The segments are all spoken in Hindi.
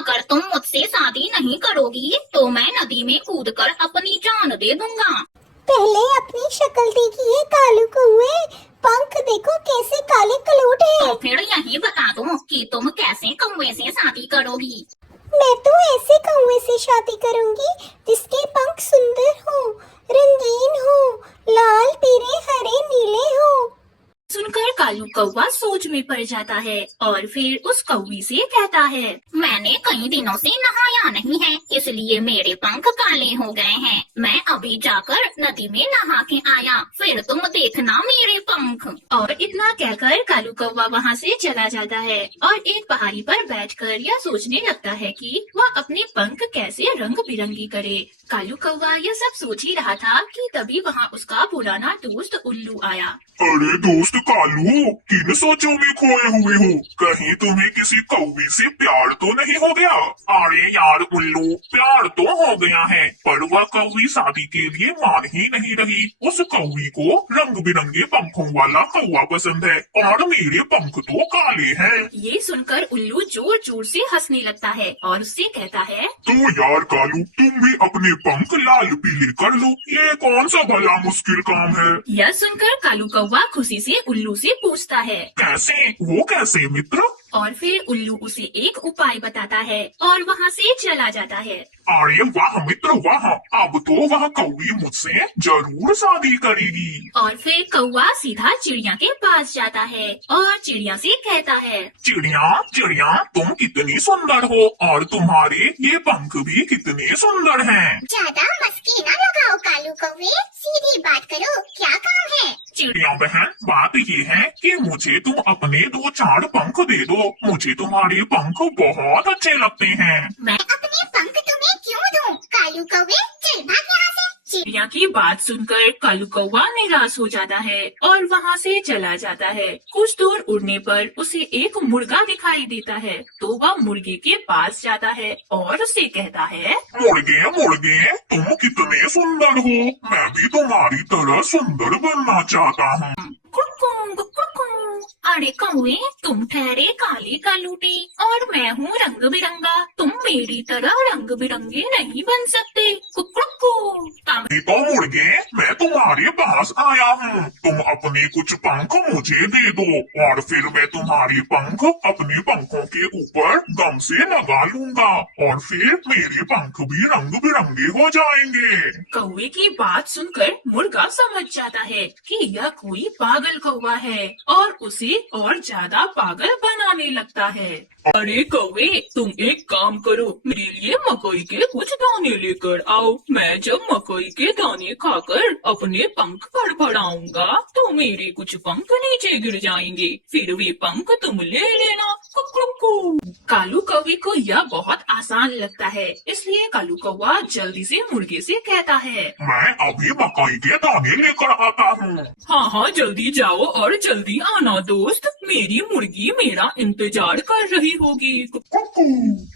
अगर तुम मुझसे शादी नहीं करोगी तो मैं नदी में कूदकर अपनी जान दे दूंगा। पहले अपनी शक्ल देखिए कालू कौवे, पंख देखो कैसे काले कलूट तो है। फिर यही बता दो कि तुम कैसे कौवे से शादी करोगी। मैं तो ऐसे कौवे से शादी करूंगी जिसके पंख सुंदर हो, रंगीन हो, लाल पीले हरे नीले हो। सुनकर कालू कौवा सोच में पड़ जाता है और फिर उस कौवी से कहता है, मैंने कई दिनों से नहाया नहीं है, इसलिए मेरे पंख काले हो गए हैं। मैं अभी जाकर नदी में नहा के आया, फिर तुम देखना मेरे पंख। और इतना कहकर कालू कौवा वहाँ से चला जाता है और एक पहाड़ी पर बैठकर यह सोचने लगता है कि वह अपने पंख कैसे रंग बिरंगी करे। कालू कौवा यह सब सोच ही रहा था कि तभी वहाँ उसका पुराना दोस्त उल्लू आया। अरे दोस्त कालू, किन सोचों में खोए हुए हो? कहीं तुम्हें किसी कौवे से प्यार तो नहीं हो गया? अरे यार उल्लू, प्यार तो हो गया है, पर वह कौवी शादी के लिए मान ही नहीं रही। उस कौवी को रंग बिरंगे पंखों वाला कौवा पसंद है और मेरे पंख तो काले हैं। ये सुनकर उल्लू जोर जोर से हंसने लगता है और उससे कहता है, तो यार कालू, तुम भी अपने पंख लाल पीले कर लो, ये कौन सा भला मुश्किल काम है? यह सुनकर कालू कौवा खुशी से उल्लू से पूछता है, कैसे? वो कैसे मित्र? और फिर उल्लू उसे एक उपाय बताता है और वहाँ से चला जाता है। अरे वाह मित्र वाह, अब तो वह कौवी मुझसे जरूर शादी करेगी। और फिर कौवा सीधा चिड़िया के पास जाता है और चिड़िया से कहता है, चिड़िया चिड़िया, तुम कितनी सुंदर हो और तुम्हारे ये पंख भी कितने सुंदर हैं। ज्यादा मस्की न लगाओ कालू कौवे, सीधी बात करो, क्या काम है? चिड़िया बहन, बात ये है कि मुझे तुम अपने 2-4 पंख दे दो, मुझे तुम्हारे पंख बहुत अच्छे लगते हैं। मैं अपने पंख तुम्हें क्यों दूं? कालू कौवे, चल भाग यहाँ से। चिड़िया की बात सुनकर कालू कौवा निराश हो जाता है और वहाँ से चला जाता है। कुछ दूर उड़ने पर उसे एक मुर्गा दिखाई देता है, तो वह मुर्गे के पास जाता है और उसे कहता है, मुर्गे मुर्गे, तुम कितने सुंदर हो, मैं भी तुम्हारी तरह सुंदर बनना चाहता हूँ। कुकू, कुकू। अरे कौवे, तुम ठहरे काले कलूटे और मैं हूँ रंग बिरंगा, तुम मेरी तरह रंग बिरंगे नहीं बन सकते। कुकू। तो मुर्गे, मैं तुम्हारे पास आया हूँ, तुम अपने कुछ पंख मुझे दे दो और फिर मैं तुम्हारे पंख अपने पंखों के ऊपर गम से लगा लूंगा और फिर मेरे पंख भी रंग बिरंगे हो जाएंगे। कौवे की बात सुनकर मुर्गा समझ जाता है कि यह कोई पागल कौवा है और उसे और ज्यादा पागल बनाने लगता है। अरे कौवे, तुम एक काम करो, मेरे लिए मकई के कुछ दाने लेकर आओ। मैं जब मकई के दाने खाकर अपने पंख फड़फड़ाऊंगा तो मेरे कुछ पंख नीचे गिर जाएंगे, फिर वे पंख तुम ले लेना। कुकू। कालू कौवे को यह बहुत आसान लगता है, इसलिए कालू कौवा जल्दी से मुर्गे से कहता है, मैं अभी मकई के दाने लेकर आता हूँ। हाँ हाँ जल्दी जाओ और जल्दी आना दोस्त, मेरी मुर्गी मेरा इंतजार कर रही होगी।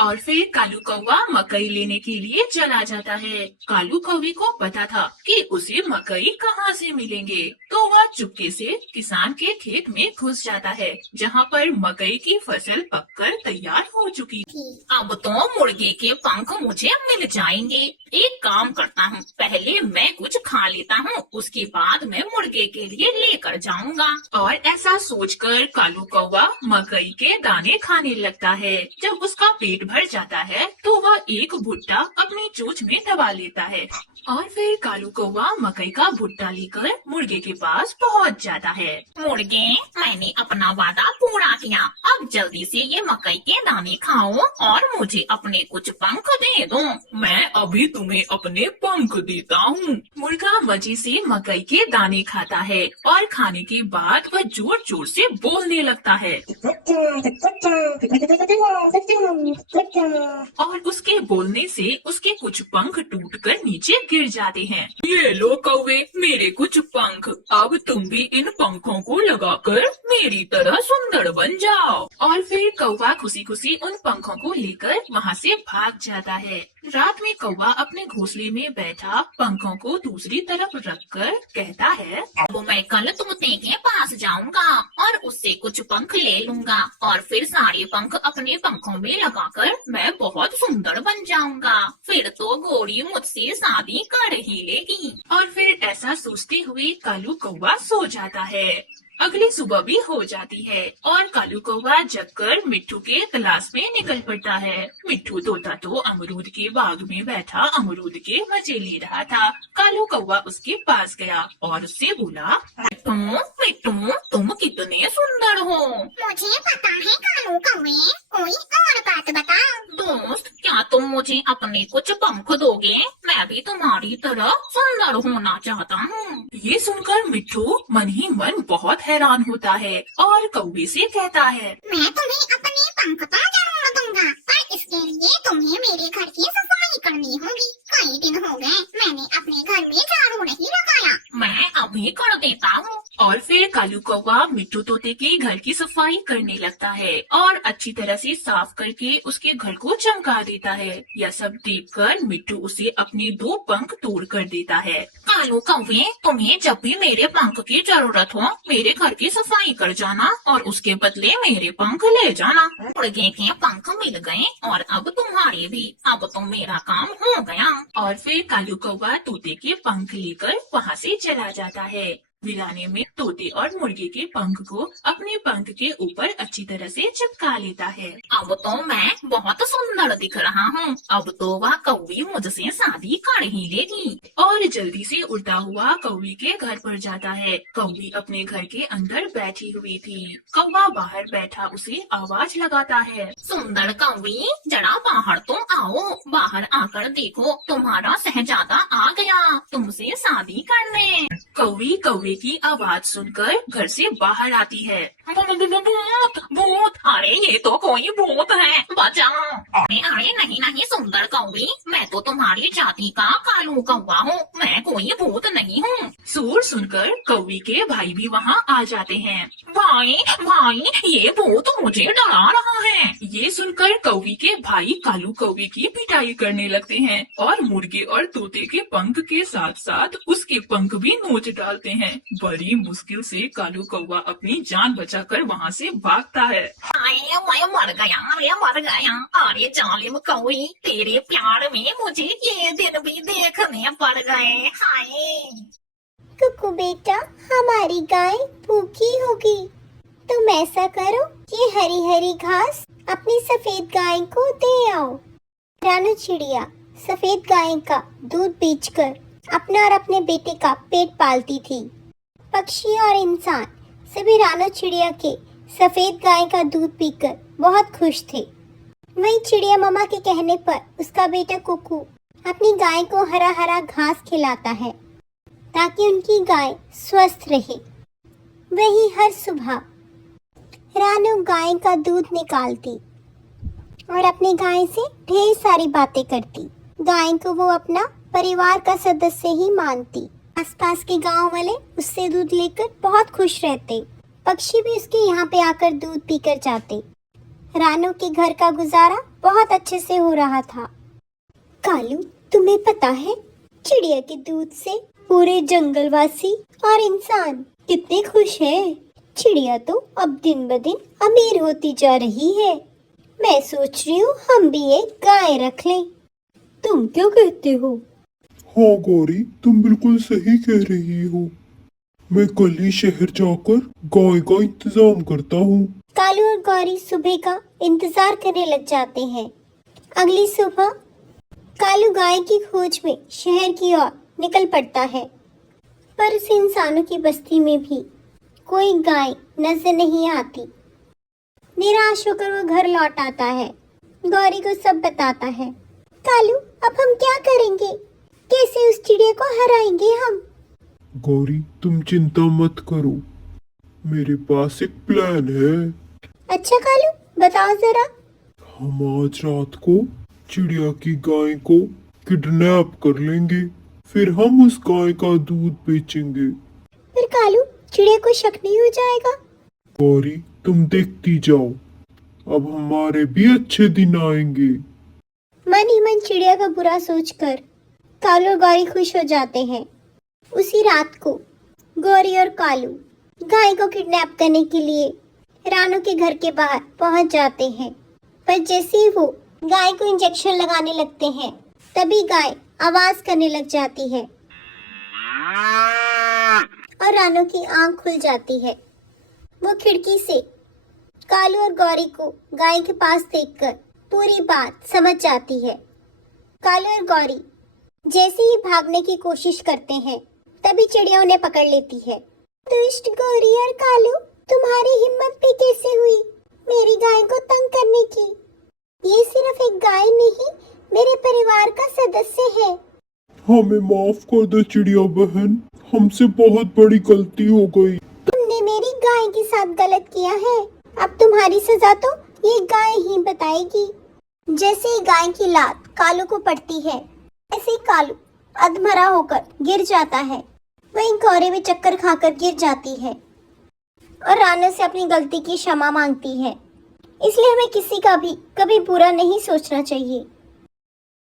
और फिर कालू कौवा मकई लेने के लिए चला जाता है। कालू कौवे को पता था कि उसे मकई कहाँ से मिलेंगे, तो वह चुपके से किसान के खेत में घुस जाता है जहाँ पर मकई की फसल पककर तैयार हो चुकी थी। अब तो मुर्गे के पंख मुझे मिल जाएंगे। एक काम करता हूँ, पहले मैं कुछ खा लेता हूँ, उसके बाद मैं मुर्गे के लिए लेकर जाऊंगा। और ऐसा सोचकर कालू कौवा मकई के दाने खाने लगता है। जब उसका पेट भर जाता है तो वह एक भुट्टा अपनी चोंच में दबा लेता है और फिर कालू कौवा मकई का भुट्टा लेकर मुर्गे के पास पहुंच जाता है। मुर्गे, मैंने अपना वादा पूरा किया, अब जल्दी से ये मकई के दाने खाओ और मुझे अपने कुछ पंख दे दो। मैं अभी तुम्हें अपने पंख देता हूँ। मुर्गा मजे से मकई के दाने खाता है और खाने के बाद वह जोर जोर से बोलने लगता है और उसके बोलने से उसके कुछ पंख टूटकर नीचे गिर जाते हैं। ये लो कौवे, मेरे कुछ पंख, अब तुम भी इन पंखों को लगाकर मेरी तरह सुंदर बन जाओ। और फिर कौवा खुशी खुशी उन पंखों को लेकर वहाँ से भाग जाता है। रात में कौवा अपने घोंसले में बैठा पंखों को दूसरी तरफ रखकर कहता है, अब मैं कल तोते के पास जाऊंगा और उससे कुछ पंख ले लूंगा और फिर सारे पंख अपने पंखों में लगाकर मैं बहुत जाऊंगा, फिर तो गौरी मुझसे शादी कर ही लेगी। और फिर ऐसा सोचते हुए कालू कौवा सो जाता है। अगली सुबह भी हो जाती है और कालू कौवा जगकर मिट्ठू के तलाश में निकल पड़ता है। मिट्ठू तोता तो अमरूद के बाग में बैठा अमरूद के मजे ले रहा था। कालू कौवा उसके पास गया और उससे बोला, मिट्ठू मिट्ठू तुम कितने सुंदर हो। मुझे पता है कालू कौवे, कोई और बात बता। दोस्त, क्या तुम मुझे अपने कुछ पंख दोगे? मैं भी तुम्हारी तरह सुंदर होना चाहता हूँ। ये सुनकर मिट्ठू मन ही मन बहुत हैरान होता है और कौवे से कहता है, मैं तुम्हें अपने पंख तो जरूर दूंगा, पर इसके लिए तुम्हें मेरे घर की सफाई करनी होगी। कई दिन हो गए मैंने अपने घर में झाड़ू नहीं लगाया। मैं अभी कर देता हूँ। और फिर कालू कौवा मिट्ठू तोते के घर की सफाई करने लगता है और अच्छी तरह से साफ करके उसके घर को चमका देता है। यह सब देखकर मिट्ठू उसे अपने 2 पंख तोड़ कर देता है। कालू कौवे, तुम्हें जब भी मेरे पंख की जरूरत हो मेरे घर की सफाई कर जाना और उसके बदले मेरे पंख ले जाना। मुर्गे के पंख मिल गए और अब तुम्हारे भी। अब तो मेरा काम हो गया। और फिर कालू कौवा तोते के पंख लेकर वहाँ से चला जाता है। वीराने में तोते और मुर्गे के पंख को अपने पंख के ऊपर अच्छी तरह से चिपका लेता है। अब तो मैं बहुत सुंदर दिख रहा हूँ। अब तो वह कौवी मुझसे शादी कर ही लेगी। और जल्दी से उड़ता हुआ कौवी के घर पर जाता है। कौवी अपने घर के अंदर बैठी हुई थी। कौवा बाहर बैठा उसे आवाज लगाता है, सुंदर कौवी, जरा बाहर तो आओ। बाहर आकर देखो, तुम्हारा शहजादा आ गया तुमसे शादी करने। कौवी कौवे की आवाज सुनकर घर से बाहर आती है। भूत भूत, अरे ये तो कोई भूत है, बचाओ। अरे अरे नहीं नहीं सुंदर कौवी, मैं तो तुम्हारी जाति का कालू कौवा हूँ, मैं कोई भूत नहीं हूँ। शोर सुनकर कौवी के भाई भी वहाँ आ जाते हैं। भाई भाई, ये भूत मुझे डरा रहा है। ये सुनकर कौवी के भाई कालू कौवे की पिटाई करने लगते हैं और मुर्गे और तोते के पंख के साथ साथ उसके पंख भी नोच डालते हैं। बड़ी मुश्किल से कालू कौवा अपनी जान बचाकर वहाँ से भागता है। मैं मर गया। अरे जालिम कौवी, तेरे प्यार में मुझे ये दिन भी देखने पड़ गए। हाय कुकू बेटा, हमारी गाय भूखी होगी। तुम ऐसा करो, ये हरी हरी घास अपनी सफेद गाय को दे आओ। रानू चिड़िया सफेद गाय का दूध बेचकर अपना और अपने बेटे का पेट पालती थी। पक्षी और इंसान सभी रानू चिड़िया के सफेद गाय का दूध पीकर बहुत खुश थे। वहीं चिड़िया मामा के कहने पर उसका बेटा कुकू अपनी गाय को हरा हरा घास खिलाता है ताकि उनकी गाय स्वस्थ रहे। वही हर सुबह रानू गाय का दूध निकालती और अपनी गाय से ढेर सारी बातें करती। गाय को वो अपना परिवार का सदस्य ही मानती। आसपास के गांव वाले उससे दूध लेकर बहुत खुश रहते। पक्षी भी उसके यहाँ पे आकर दूध पीकर जाते। रानू के घर का गुजारा बहुत अच्छे से हो रहा था। कालू, तुम्हें पता है चिड़िया के दूध से पूरे जंगलवासी और इंसान कितने खुश है। चिड़िया तो अब दिन ब दिन अमीर होती जा रही है। मैं सोच रही हूँ हम भी एक गाय रख लें। तुम क्या कहते हो? हाँ गौरी, तुम बिल्कुल सही कह रही हो। मैं कल ही शहर जाकर गाय का इंतजाम करता हूँ। कालू और गौरी सुबह का इंतजार करने लग जाते हैं। अगली सुबह कालू गाय की खोज में शहर की ओर निकल पड़ता है, पर उसे इंसानों की बस्ती में भी कोई गाय नजर नहीं आती। निराश होकर वो घर लौट आता है। गौरी को सब बताता है। कालू, अब हम क्या करेंगे? कैसे उस चिड़िया को हराएंगे हम? गौरी, तुम चिंता मत करो, मेरे पास एक प्लान है। अच्छा कालू, बताओ जरा। हम आज रात को चिड़िया की गाय को किडनैप कर लेंगे, फिर हम उस गाय का दूध बेचेंगे। फिर कालू, चिड़िया को शक नहीं हो जाएगा? गौरी, तुम देखती जाओ, अब हमारे भी अच्छे दिन आएंगे। मन ही मन चिड़िया का बुरा सोचकर कालू और गौरी खुश हो जाते हैं। उसी रात को गौरी और कालू गाय को किडनैप करने के लिए रानू के घर के बाहर पहुंच जाते हैं। पर जैसे ही वो गाय को इंजेक्शन लगाने लगते हैं। तभी गाय आवाज करने लग जाती है और रानू की आंख खुल जाती है। वो खिड़की से कालू और गौरी को गाय के पास देखकर पूरी बात समझ जाती है। कालू और गौरी जैसे ही भागने की कोशिश करते हैं तभी चिड़िया उन्हें पकड़ लेती है। दुष्ट गौरी और कालू, तुम्हारी हिम्मत भी कैसे हुई मेरी गाय को तंग करने की? ये सिर्फ एक गाय नहीं, मेरे परिवार का सदस्य है। हमें माफ कर दो चिड़िया बहन, हमसे बहुत बड़ी गलती हो गई। तुमने मेरी गाय के साथ गलत किया है, अब तुम्हारी सजा तो ये गाय ही बताएगी। जैसे ही गाय की लात कालू को पड़ती है, ऐसे ही कालू अधमरा होकर गिर जाता है। वहीं गौरी भी चक्कर खाकर गिर जाती है और रानू से अपनी गलती की क्षमा मांगती है। इसलिए हमें किसी का भी कभी बुरा नहीं सोचना चाहिए।